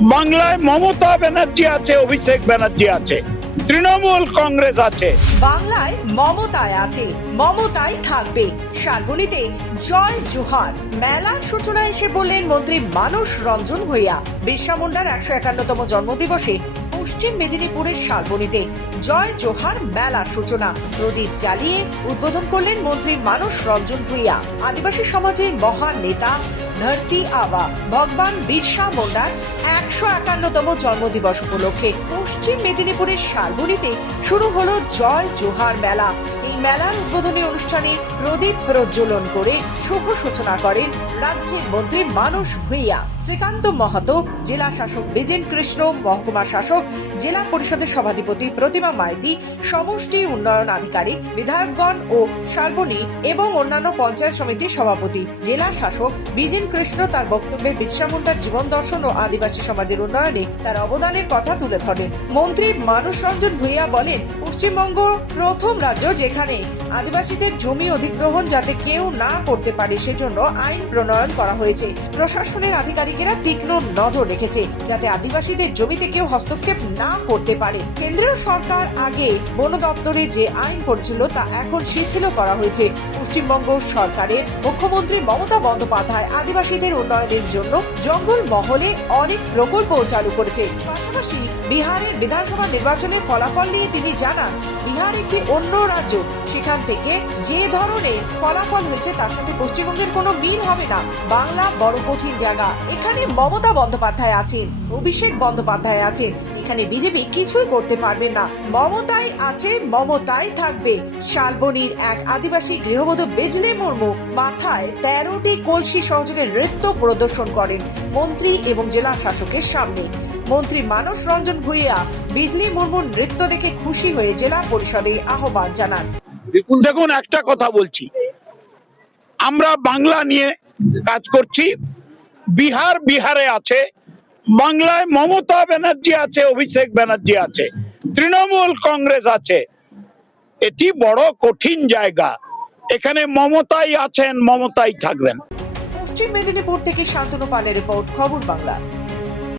বাংলায় মমতা ব্যানার্জি আছে, অভিষেক ব্যানার্জি আছে, তৃণমূল কংগ্রেস আছে। বাংলায় মমতায় আছে, মমতাই থাকবে। শালবনীতে জয় জোহার। মেলার সূচনা এসে বললেন মন্ত্রী মানস রঞ্জন ভূঁইয়া। বিরসা মুন্ডার একশো একান্নতম জন্মদিবসে পশ্চিম মেদিনীপুরের শালবনীতে জয় জোহার মেলার সূচনা। প্রদীপ জ্বালিয়ে উদ্বোধন করলেন মন্ত্রী মানস রঞ্জন ভূঁইয়া। আদিবাসী সমাজের মহান নেতা ধরতি আবা ভগবান বিরসা মুন্ডার একশো একান্নতম জন্মদিবস উপলক্ষে পশ্চিম মেদিনীপুরের শালবনীতে শুরু হলো জয় জোহার মেলা। এই মেলার উদ্বোধনী অনুষ্ঠানে প্রদীপ প্রজ্বলন করে শুভ সূচনা করেন রাজ্যের মন্ত্রী মানস ভূঁইয়া। শ্রীকান্ত মাহাতো, জেলা শাসক বিজেন কৃষ্ণ, মহকুমা শাসক, জেলা পরিষদের সভাধিপতি প্রতিমা মাইতি, সমষ্টি উন্নয়ন আধিকারিক, বিধায়কগণ ও শালবনী এবং অন্যান্য পঞ্চায়েত সমিতির সভাপতি, জেলা শাসক বিজেন কৃষ্ণ তার বক্তব্যে বিরসা মুন্ডার জীবন দর্শন ও আদিবাসী সমাজের উন্নয়নে তার অবদানের কথা তুলে ধরেন। মন্ত্রী মানুষ রঞ্জন ভূঁইয়া বলেন, পশ্চিমবঙ্গ প্রথম রাজ্য যেখানে আদিবাসীদের জমি অধিগ্রহণ যাতে কেউ না করতে পারে সেজন্য আইন প্রণয়ন করা হয়েছে। প্রশাসনের আধিকারিকেরা তীক্ষ্ণ নজর রেখেছে, যাতে আদিবাসীদের জমিতে কেউ হস্তক্ষেপ না করতে পারে। কেন্দ্রীয় সরকার আগে বন দপ্তরে যে আইন করেছিল তা এখন শিথিল করা হয়েছে। পশ্চিমবঙ্গ সরকারের মুখ্যমন্ত্রী মমতা বন্দ্যোপাধ্যায় আদিবাসীদের উন্নয়নের জন্য জঙ্গল মহলে অনেক প্রকল্প চালু করেছে। পাশাপাশি বিহারের বিধানসভা নির্বাচনের ফলাফল নিয়ে তিনি জানান, বিহার একটি অন্য রাজ্য। সেখান থেকে যে ধরনের ফলাফল হয়েছে তার সাথে পশ্চিমবঙ্গের কোনো মিল হবে না। বাংলা বড় কঠিন জায়গা। এখানে মমতা বন্দ্যোপাধ্যায় আছেন, অভিষেক বন্দ্যোপাধ্যায় আছেন। এখানে বিজেপি কিছুই করতে পারবে না। মমতাই আছে, মমতাই থাকবে। শালবনির এক আদিবাসী গৃহবধূ বেজলে মুর্মু মাথায় তেরোটি কলসি সহযোগে নৃত্য প্রদর্শন করেন মন্ত্রী এবং জেলা শাসকের সামনে। মন্ত্রী মানস রঞ্জন ভূঁইয়া বিজলি মুর্মুর নৃত্য দেখে খুশি হয়ে জেলা পরিষদে আহ্বান জানান। দেখুন, একটা কথা বলছি। আমরা বাংলা নিয়ে কাজ করছি। বিহার বিহারে আছে বাংলায় মমতা ব্যানার্জি আছে, অভিষেক ব্যানার্জি আছে, তৃণমূল কংগ্রেস আছে। এটি বড় কঠিন জায়গা। এখানে মমতাই আছেন, মমতাই থাকবেন। পশ্চিম মেদিনীপুর থেকে শান্তনু পালের রিপোর্ট, খবর বাংলা।